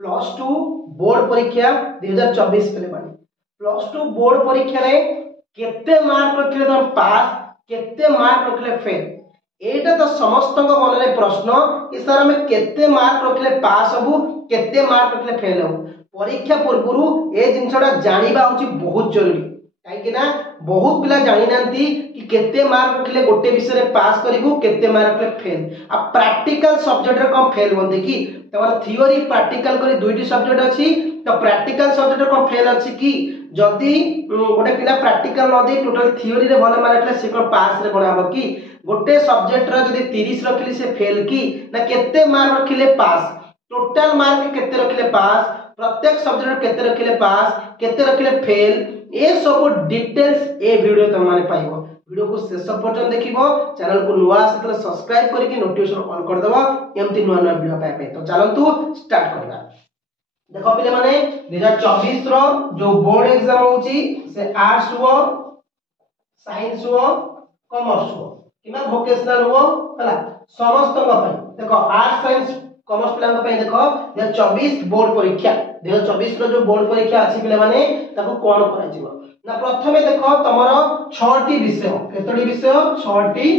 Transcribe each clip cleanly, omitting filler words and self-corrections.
plus two board परीक्षा 2024 पे माने प्लस टू बोर्ड परीक्षा रे केते मार्क रखले तुम पास केते मार्क रखले फेल एटा तो समस्त मन में प्रश्न कि सर हमें केते मार्क रखले पास हबु केते मार्क रखले फेल हबु परीक्षा पूर्व ए जिनसटा जानिबा होची बहुत जरूरी काहे ना बहुत पिला जानि नांती कि केते मार्क रखले गोटे विषय रे पास करिवु केते मार्क रखले फेल आ प्रैक्टिकल सब्जेक्ट रे कम फेल होंदे कि तमर थ्योरी प्रैक्टिकल करी दुईटी सब्जेक्ट अछि तो प्रैक्टिकल सब्जेक्ट रे कम फेल अछि कि जदी गोटे पिला प्रैक्टिकल न दे टोटल थ्योरी रे भले मार्क रखले से को पास रे बनाबो कि गोटे सब्जेक्ट रे जदी 30 रखली से फेल कि ना केते मार्क रखले पास टोटल मार्क केते रखले पास प्रत्येक सब्जेक्ट केते रखले पास केते रखले फेल ए सब डिटेल्स ए वीडियो तुम माने पाइबो वीडियो को शेष पर्यंत देखिबो चैनल को नुआ से सब्सक्राइब करके नोटिफिकेशन ऑन कर देबो एमती नुआ नुआ वीडियो पाइ तो चलंतु स्टार्ट करबा देखो पिले माने 2024 रो जो बोर्ड एग्जाम होची से आर्ट्स हो साइंस हो कॉमर्स हो किना वोकेशनल हो हला समस्त को पई देखो आर्ट्स साइंस कॉमर्स पिला को पई देखो 2024 बोर्ड परीक्षा 2024 रो जो बोर्ड परीक्षा अछि पिले माने ताको कोन करा जिवो ना प्रथमे देखो तमरो 6 टी विषय केतडी विषय 6 टी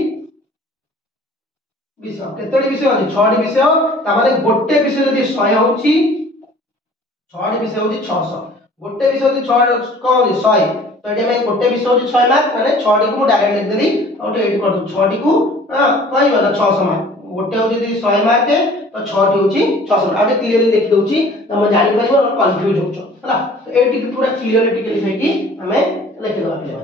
विषय केतडी विषय अछि 6 टी विषय ता माने गोटे विषय जदी 100 होची 6 टी विषय होची 600 गोटे विषय जदी 6 कोन 100 तो एडी में गोटे विषय होची 6 मार्क माने 6 टी को मु डायरेक्ट लिख देली और एडी कर दू 6 टी को कहइबा ना 600 मार्क गोटे होची जदी 100 मार्क तो 6 टी होची 600 आटे क्लियरली देखि दउची तम जानि पाइबो और कंफ्यूज होचो हला तो एटी पूरा क्लियरली लिखै कि हमें लिखि दबा पिले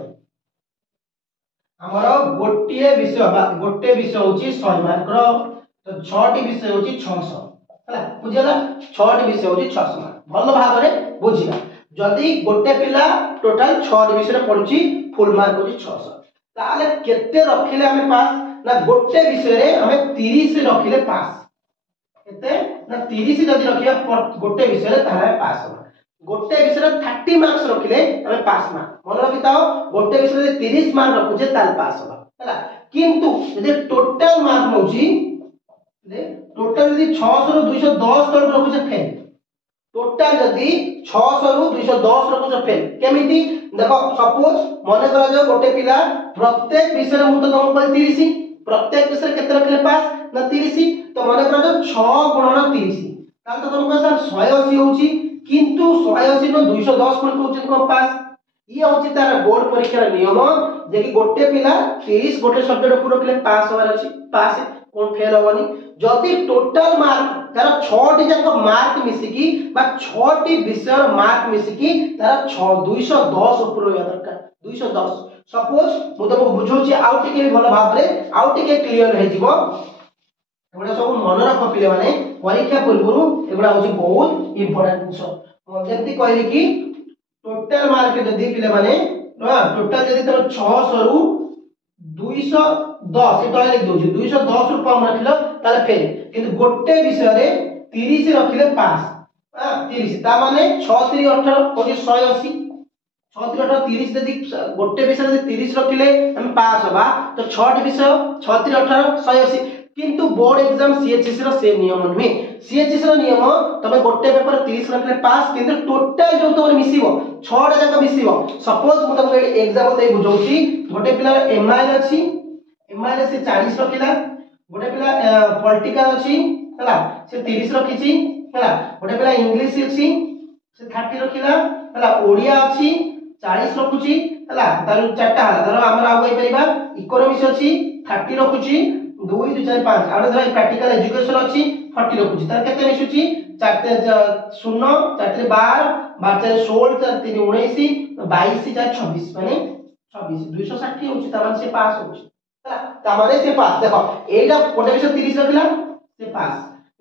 हमरो गोटे विषय होची 100 मार्क रो तो 6 टी विषय होची 600 हला बुझिला 6 टी विषय होची 600 मार्क भलो भाव रे बुझिला जदी गोटे पिला टोटल 6 टी विषय पढुची फुल मार्क होची 600 ताले केते रखिले हमें पास ना गोटे विषय रे हमें 30 रखिले पास केते ना 30 जदी रखिया गोटे विषय रे ताले पास हो गोटे विषय रे 30 मार्क्स रखिले हमें पास मार्क मन रखिताओ गोटे विषय रे 30 मार्क रखुजे ताल पास होबा हला किंतु यदि टोटल मार्क होची टोटल यदि 600 रो 210 तक रखुजे फेल टोटल यदि 600 रो 210 रखुजे फेल केमिति देखो सपोज मने करा जो गोटे पिला प्रत्येक विषय रे मु तो तुम पर 30 प्रत्येक विषय केते रखले पास ना 30 तो मने करा जो 6 गुणन 30 ताल तो तुमको सर 180 होची किंतु 180 नो 210 गुण होची को पास ये होची तार बोर्ड परीक्षा रे नियम जे कि गोटे पिला 30 गोटे सब्जेक्ट पूरा रखले पास होबार अछि पास कोन फेल होबनी जति टोटल मार्क तार 6 टी जक मार्क मिसिकी बा 6 टी विषय मार्क मिसिकी तार 210 ऊपर होया दरकार 210 सपोज मु तुमको बुझौची आउ टिके भलो भाव रे आउ टिके क्लियर हे जीवो एगुडा सब मन रख पिले माने परीक्षा पूर्व एगुडा होची बहुत इंपोर्टेंट जिंस म जेंति कहली कि टोटल मार्क जदी पिले माने टोटल जदी तम 600 रु 210 ए तळे लिख दोची 210 रु कम रखिलो ताले फेल किंतु गोटे विषय रे 30 रखिले पास 30 ता माने 6 3 18 कोनी 180 6 3 18 30 जदी गोटे विषय जदी 30 रखिले हम पास होबा तो 6 टी विषय 6 3 18 180 किंतु बोर्ड एग्जाम सीएचएससी रो से नियम नुहे सीएचएससी रो नियम तमे गोटे पेपर 30 रखले पास किंतु टोटल जो तोर मिसिबो 6 टा जक मिसिबो सपोज मु तमको एग्जाम दे बुझौची गोटे पिला एमआईएल अछि एमआईएल से 40 रखिला गोटे पिला पॉलिटिकल अछि हला से 30 रखिची हला गोटे पिला इंग्लिश अछि से 30 रखिला हला ओडिया अछि 40 रखुची हला तार चारटा हला धर हमरा आ गई परिबा इकोनॉमिक्स अछि 30 रखुची 2 2 4 5 आरो धर प्रैक्टिकल एजुकेशन अछि 40 रखुची तार केते मिसुची 4 0 4 12 12 16 4 3 19 22 4 26 माने 26 260 होची त माने से पास होची हला त माने से पास देखो एटा गोटे विषय 30 रखिला से पास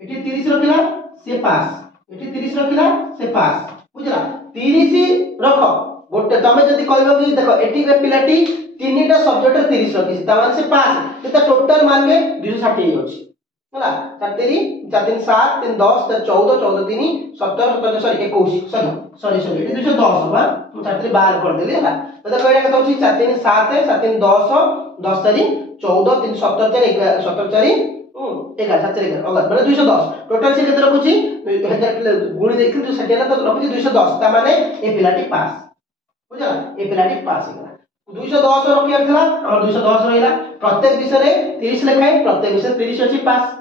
एटी 30 रखिला से पास एटी 30 रखिला से पास बुझला 30 रखो गोटे तमे जदी कहबो कि देखो एटी रे पिलाटी तीनटा सब्जेक्ट 30 रखिस त माने से पास त टोटल मान में 260 होची हला 4 3 4 3 7 3 10 14 14 3 17 17 सॉरी 21 सॉरी एटी 210 बा मु 4 3 बाहर कर देली हला त देखो एटा कत होची 4 3 7 7 3 10 10 3 14 3 17 4 17 4 11 7 11 11 माने 210 टोटल से केते रखुची 1000 गुणी देखि जो सेकेंड तो रखुची 210 ता माने ए पिलाटी पास बुझला ए पिलाटी पास हेला 210 रखिया थला हमर 210 रहिला प्रत्येक विषय रे 30 लेखाय प्रत्येक विषय 30 अछि पास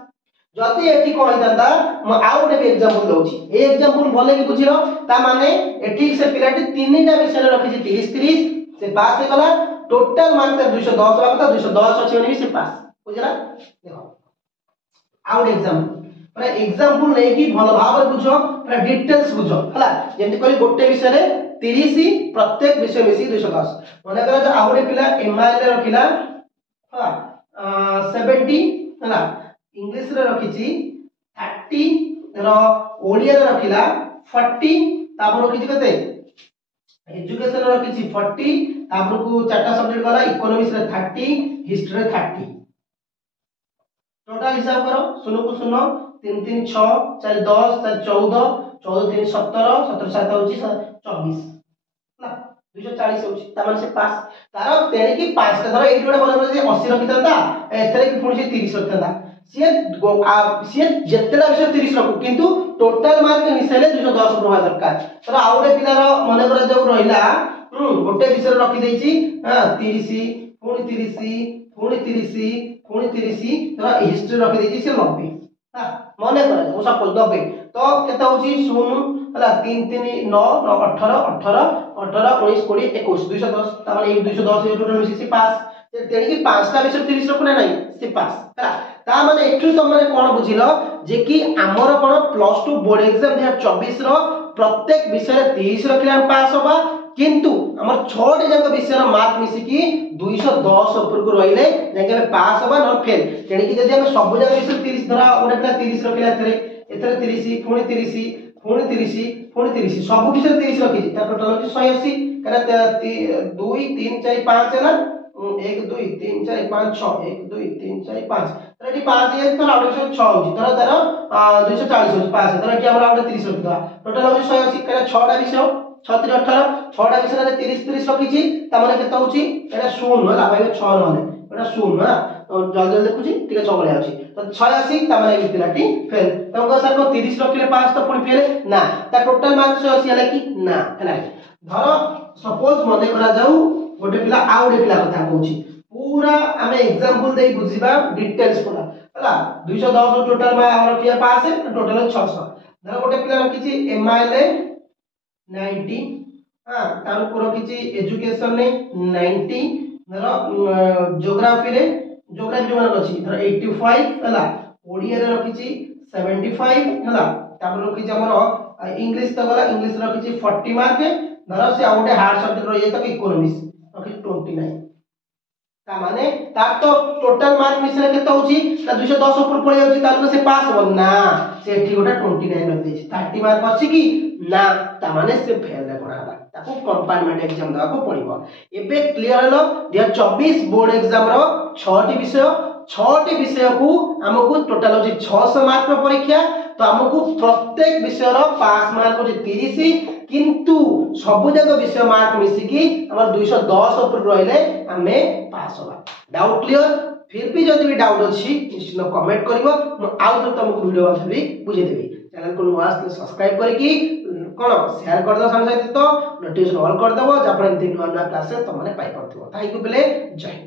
जति एठी कोइ दंदा म आउट एक एग्जांपल दउची ए एग्जांपल भले कि बुझिलो ता माने एठी से पिलाटी तीनटा विषय रे रखिची 30 30 से पास हे गला टोटल मार्क 210 लागता 210 अछि ओनी से पास बुझला देखो आउट एग्जांपल माने एग्जांपल नै कि भलो भाव रे बुझो पूरा डिटेल्स बुझो हला जेंति करी गोटे विषय रे 30 प्रत्येक विषय मिसी 210 माने करा जो आउट पिला एमआई रे रखिला हला 70 हला इंग्लिश रे रखिची 30 रो ओडिया रे रखिला 40 तापर रखिची कते एजुकेशन रे रखिची 40 तापर को चारटा सब्जेक्ट गला इकोनॉमिक्स रे 30 हिस्ट्री रे 30 टोटल हिसाब करो सुनो को सुनो 3 3 6 4 10 4 14 14 3 17 17 7 होची 24 ना 240 होची त माने से पास तार तेरे की 5 ता धर एठी गोटे बने जे 80 रखितंता एथरे की पुणी से 30 रखितंता सिए जेतेला विषय 30 रखु किंतु टोटल मार्क मिसेले 210 प्रभाव दरकार तर आउडे पिलार मने करा जाऊ रहिला गोटे विषय रखि देछि 30 पुणी 30 पुणी 30 पुणी 30 तर हिस्ट्री रखि देछि से 90 हां मने करा जाऊ सपोज 90 तो केते होछि 0 हला 3 3 9 9 18 18 18 19 20 21 210 त माने 210 टोटल मिसी से पास तेणी की पांचटा विषय 30 रखु ना नहीं से पास हला ता माने एठु तुम माने कोन बुझिलो जे कि हमर कोन प्लस 2 बोर्ड एग्जाम 2024 रो प्रत्येक विषय 30 रखले हम पास होबा किंतु हमर 6 टे जक विषय रो मार्क मिसी की 210 ऊपर को रहिले जेके पास होबा न फेल तेणी की जदी हम सब जक विषय 30 धरा ओडे 30 रखले एथरे 30 पुणी 30 पुणी 30 पुणी 30 सब विषय 30 रखि ता टोटल होची 180 कना 2 3 4 5 ना 1 2 3 4 5 6 1 2 3 4 5 तर एटी 5 ये तो आउट 6 होची तर तर 240 होची 5 तर एटी हमरा आउट 30 रखिदा टोटल होची 180 कना 6 टा विषय 6 3 18 6 टा विषय रे 30 30 रखिची ता माने केते होची एटा 0 होला भाई 6 नले एटा 0 ना तो जल्दी जल्दी देखुची ठीक है चबले आछि तो 86 ता माने विपिलाटी फेल तो को सर को 30 रखले 5 तो पुनी फेल ना ता टोटल मार्क 180 हला कि ना हला धरो सपोज मने करा जाऊ गोटे पिला आ गोटे पिला कथा कहूची पूरा हमें एग्जांपल देई बुझिबा डिटेल्स पूरा हला 210 टोटल मा हमर किया पास है टोटल 600 धर गोटे पिला रखिची एमआईएल 90 हां तार को रखिची एजुकेशन ने 90 धर ज्योग्राफी रे ज्योग्राफी जो मन अछि धर 85 हला ओडिया रे रखिची 75 हला तापर रखिची हमर इंग्लिश त गला इंग्लिश रखिची 40 मार्क धर से आ गोटे हार्ड सब्जेक्ट रही त इकोनॉमिक्स रखि 29 ता माने ता तो टोटल मार्क मिसरे केते होची ता 210 ऊपर पड़ जाउची ता तो से पास हो ना से एठी गोटा 29 रख देछि 30 मार्क अछि कि ना ता माने से फेल रे पड़ाला ताको कंपार्टमेंट एग्जाम दवा को पड़िबो एबे क्लियर हलो 2024 बोर्ड एग्जाम रो 6 टी विषय को हमको टोटल होची 600 मार्क पर परीक्षा तो हमको प्रत्येक विषय रो पास मार्क होची 30 किंतु सब जगह विषय मार्क मिसी की हमर 210 ऊपर रहले हमें पास होबा डाउट क्लियर फिर भी जदी भी डाउट अछि निश्चित कमेंट करिवो म आउ तो तुमको वीडियो आथि बुझे देबी चैनल को वास्ते सब्सक्राइब करके कोन शेयर कर दो संग सहित तो नोटिफिकेशन ऑल कर दबो जपन 3 नया क्लासेस तुमने पाई परथिबो थैंक यू बेले जय